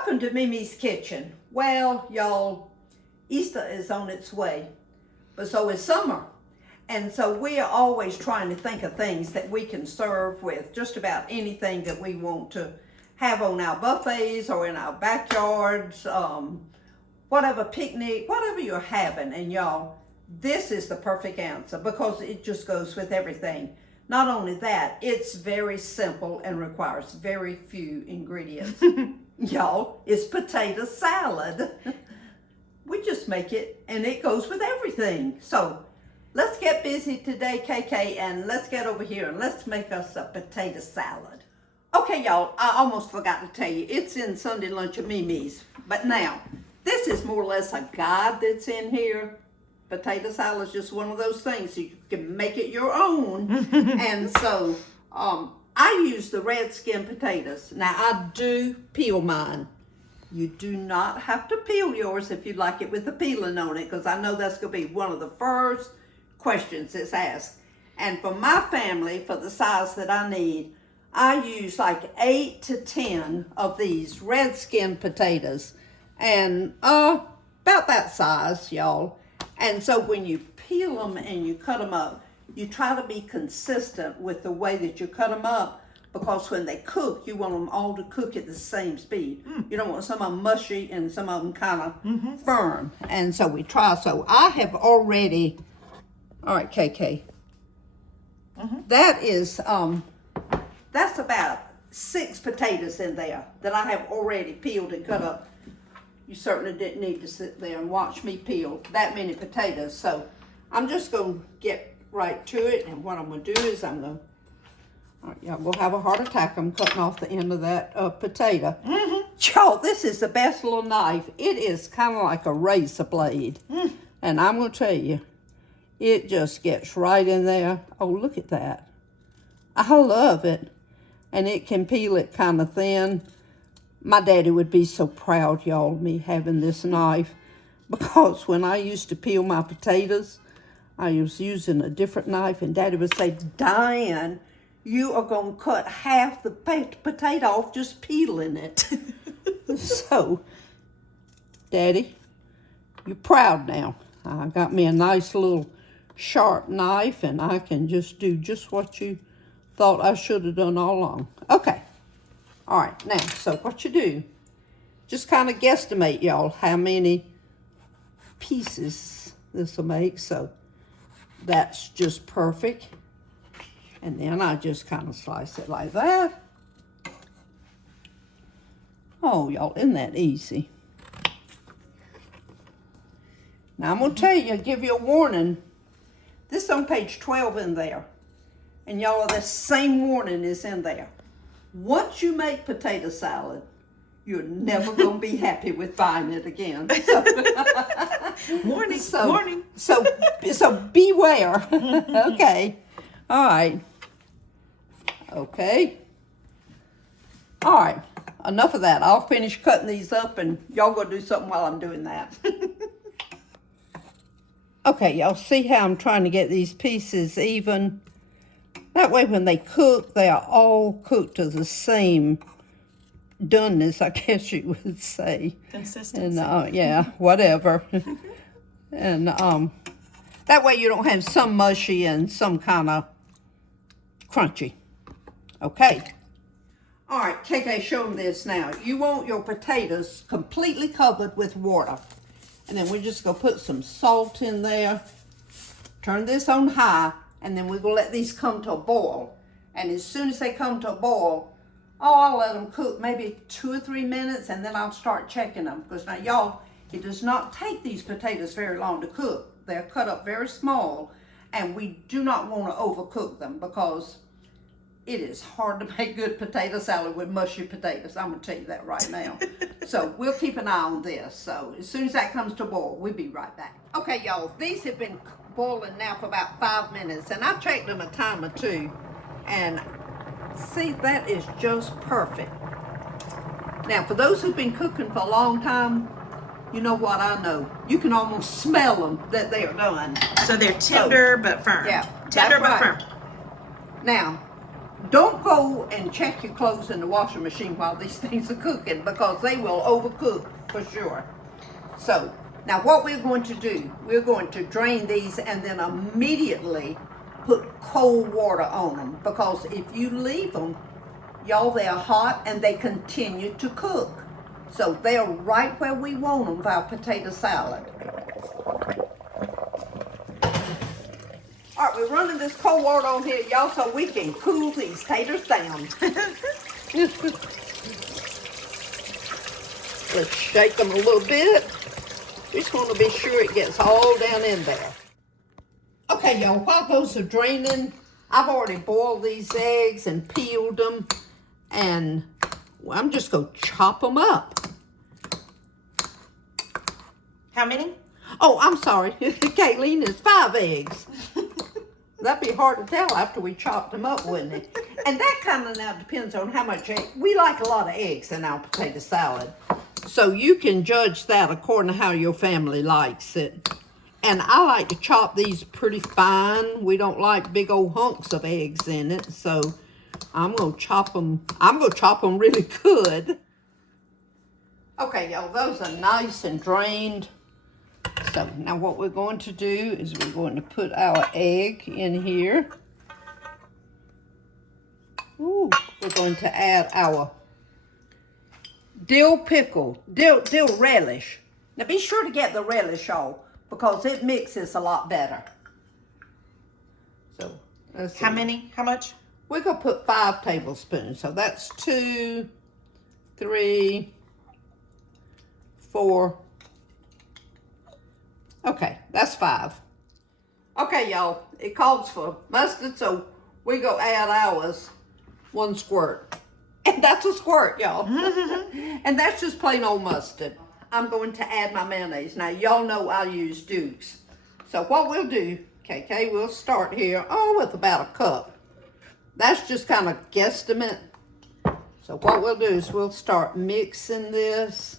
Welcome to MeMe's Kitchen. Well, y'all, Easter is on its way, but so is summer. And so we are always trying to think of things that we can serve with just about anything that we want to have on our buffets or in our backyards, whatever picnic, whatever you're having. And y'all, this is the perfect answer because it just goes with everything. Not only that, it's very simple and requires very few ingredients. Y'all, it's potato salad. We just make it and it goes with everything. So let's get busy today, KK, and let's get over here and let's make us a potato salad. Okay, y'all, I almost forgot to tell you, it's in Sunday lunch at MeMe's. But now, this is more or less a guide that's in here. Potato salad is just one of those things. You can make it your own. And so, I use the red skin potatoes. Now, I do peel mine. You do not have to peel yours if you like it with the peeling on it, because I know that's going to be one of the first questions that's asked. And for my family, for the size that I need, I use like 8 to 10 of these red skin potatoes. And about that size, y'all. And so when you peel them and you cut them up, you try to be consistent with the way that you cut them up, because when they cook, you want them all to cook at the same speed. You don't want some of them mushy and some of them kind of firm. And so we try. So I have already, all right, KK, that is, that's about 6 potatoes in there that I have already peeled and cut up. You certainly didn't need to sit there and watch me peel that many potatoes. So I'm just going to get right to it. And what I'm going to do is I'm going to, all right, y'all will have a heart attack. I'm cutting off the end of that potato. Y'all, this is the best little knife. It is kind of like a razor blade. And I'm going to tell you, it just gets right in there. Oh, look at that. I love it. And it can peel it kind of thin. My daddy would be so proud, y'all, of me having this knife, because when I used to peel my potatoes, I was using a different knife, and Daddy would say, Diane, you are going to cut half the potato off just peeling it. So, Daddy, you're proud now. I got me a nice little sharp knife, and I can just do just what you thought I should have done all along. Okay. All right, now, so what you do, just kind of guesstimate, y'all, how many pieces this will make. So that's just perfect. And then I just kind of slice it like that. Oh, y'all, isn't that easy? Now, I'm going to tell you, give you a warning. This is on page 12 in there. And y'all, the same warning is in there. Once you make potato salad, you're never going to be happy with buying it again. So, warning, warning. So beware. Okay. All right. Okay. All right. Enough of that. I'll finish cutting these up, and y'all go do something while I'm doing that. Okay, y'all see how I'm trying to get these pieces even? That way when they cook, they are all cooked to the same doneness, I guess you would say. Consistency. And yeah, whatever. And that way you don't have some mushy and some kind of crunchy. Okay. All right, KK, show them this now. You want your potatoes completely covered with water. And then we're just going to put some salt in there. Turn this on high. And then we're going to let these come to a boil. And as soon as they come to a boil, I'll let them cook maybe 2 or 3 minutes, and then I'll start checking them. Because now, y'all, it does not take these potatoes very long to cook. They're cut up very small, and we do not want to overcook them because it is hard to make good potato salad with mushy potatoes. I'm going to tell you that right now. So we'll keep an eye on this. So as soon as that comes to boil, we'll be right back. Okay, y'all, these have been boiling now for about 5 minutes, and I checked them a time or two, and see, that is just perfect. Now, for those who've been cooking for a long time, you know what I know. You can almost smell them that they are done. So they're tender but firm. Yeah, Tender that's but right. firm. Now, Don't go and check your clothes in the washing machine while these things are cooking, because they will overcook for sure. So now what we're going to do, we're going to drain these and then immediately put cold water on them, because if you leave them, y'all, they're hot and they continue to cook. So they're right where we want them for our potato salad. All right, we're running this cold water on here, y'all, so we can cool these taters down. Let's shake them a little bit. Just want to be sure it gets all down in there. Okay, y'all, while those are draining, I've already boiled these eggs and peeled them, and I'm just going to chop them up. How many? Oh, I'm sorry, Kayleen, it's 5 eggs. That'd be hard to tell after we chopped them up, wouldn't it? And that kind of now depends on how much egg. We like a lot of eggs in our potato salad. So you can judge that according to how your family likes it. And I like to chop these pretty fine. We don't like big old hunks of eggs in it. So I'm going to chop them. I'm going to chop them really good. Okay, y'all, those are nice and drained. So now what we're going to do is we're going to put our egg in here. Ooh, we're going to add our dill pickle, dill relish. Now be sure to get the relish, y'all, because it mixes a lot better. So let's see. How many? How much? We're going to put 5 tablespoons. So that's 2, 3, 4. Okay, that's 5. Okay, y'all, it calls for mustard, so we go add ours 1 squirt. And that's a squirt, y'all. And that's just plain old mustard. I'm going to add my mayonnaise. Now, y'all know I use Duke's. So what we'll do, KK, we'll start here, with about a cup. That's just kind of guesstimate. So what we'll do is we'll start mixing this,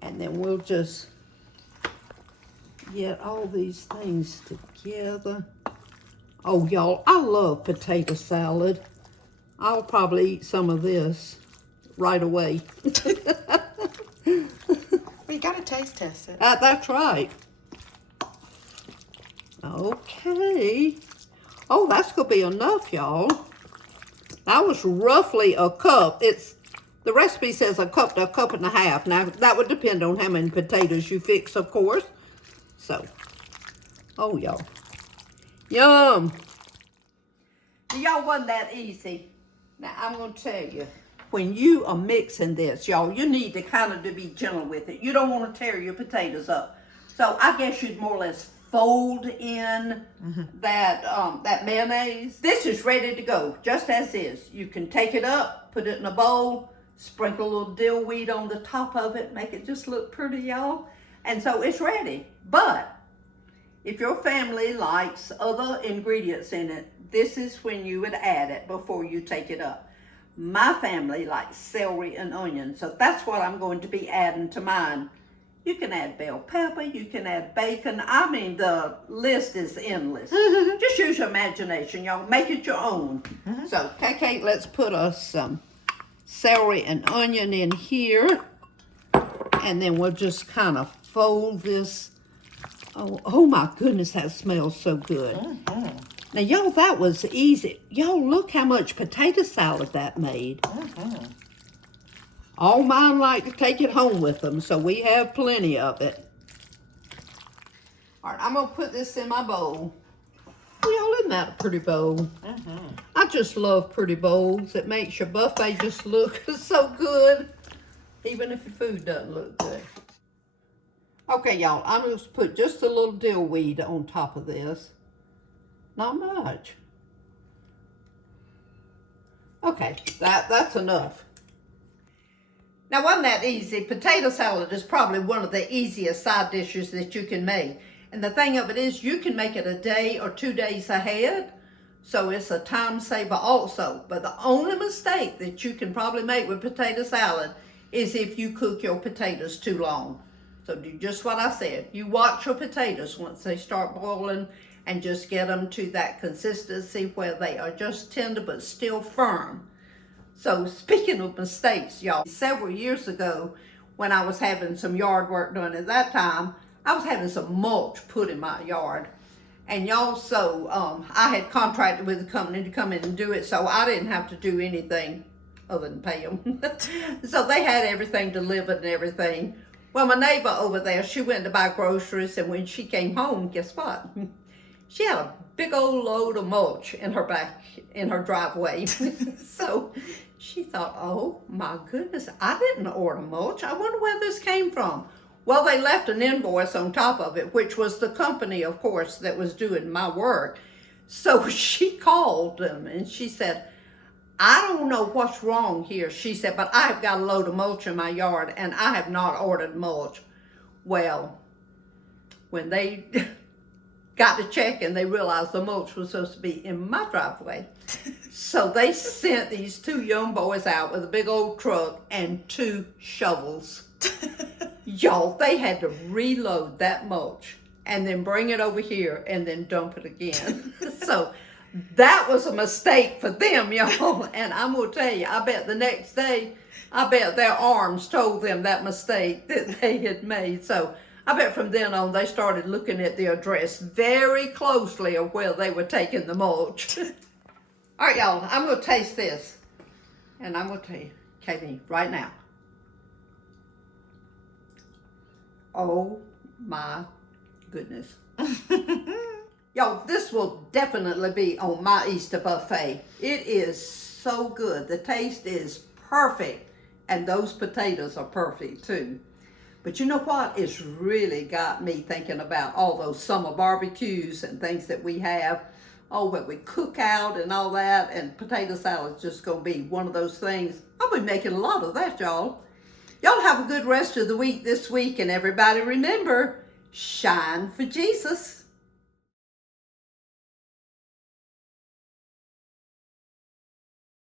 and then we'll just get all these things together. Oh, y'all, I love potato salad. I'll probably eat some of this right away. Well, you gotta taste test it. That's right. Okay. Oh, that's gonna be enough, y'all. That was roughly a cup. The recipe says a cup to a cup and a half. Now, that would depend on how many potatoes you fix, of course. So, oh, y'all. Yum. Y'all, wasn't that easy. Now, I'm going to tell you, when you are mixing this, y'all, you need to kind of be gentle with it. You don't want to tear your potatoes up. So, I guess you'd more or less fold in that mayonnaise. This is ready to go, just as is. You can take it up, put it in a bowl, sprinkle a little dill weed on the top of it, make it just look pretty, y'all. And so it's ready. But if your family likes other ingredients in it, this is when you would add it before you take it up. My family likes celery and onion, so that's what I'm going to be adding to mine. You can add bell pepper, you can add bacon. I mean, the list is endless. Just use your imagination, y'all. Make it your own. So, KK, let's put us some celery and onion in here. And then we'll just kind of fold this. Oh my goodness, that smells so good. Now, y'all, that was easy. Y'all, look how much potato salad that made. All mine like to take it home with them, so we have plenty of it. All right, I'm going to put this in my bowl. Y'all, isn't that a pretty bowl? I just love pretty bowls. It makes your buffet just look so good, even if your food doesn't look good. Okay, y'all, I'm going to put just a little dill weed on top of this. Not much. Okay, that's enough. Now, wasn't that easy? Potato salad is probably one of the easiest side dishes that you can make. And the thing of it is, you can make it a day or 2 days ahead. So it's a time saver also. But the only mistake that you can probably make with potato salad is if you cook your potatoes too long. So do just what I said. You watch your potatoes once they start boiling and just get them to that consistency where they are just tender but still firm. So speaking of mistakes, y'all, several years ago when I was having some yard work done at that time, I was having some mulch put in my yard. And y'all, so I had contracted with the company to come in and do it, so I didn't have to do anything other than pay them. So they had everything delivered and everything. Well, my neighbor over there, she went to buy groceries, and when she came home, guess what? She had a big old load of mulch in her driveway. So she thought, oh my goodness, I didn't order mulch. I wonder where this came from. Well, they left an invoice on top of it, which was the company, of course, that was doing my work. So she called them and she said, I don't know what's wrong here, she said, but I have got a load of mulch in my yard and I have not ordered mulch. Well, when they got to check and they realized the mulch was supposed to be in my driveway. So they sent these two young boys out with a big old truck and 2 shovels. Y'all, they had to reload that mulch and then bring it over here and then dump it again. So that was a mistake for them, y'all. And I'm going to tell you, I bet the next day, I bet their arms told them that mistake that they had made. So I bet from then on, they started looking at the address very closely of where they were taking the mulch. All right, y'all, I'm going to taste this. And I'm going to tell you, Katie, right now. Oh my goodness. Y'all, this will definitely be on my Easter buffet. It is so good. The taste is perfect. And those potatoes are perfect too. But you know what? It's really got me thinking about all those summer barbecues and things that we have. Oh, but we cook out and all that. And potato salad's just going to be one of those things. I'll be making a lot of that, y'all. Y'all have a good rest of the week this week. And everybody remember, shine for Jesus.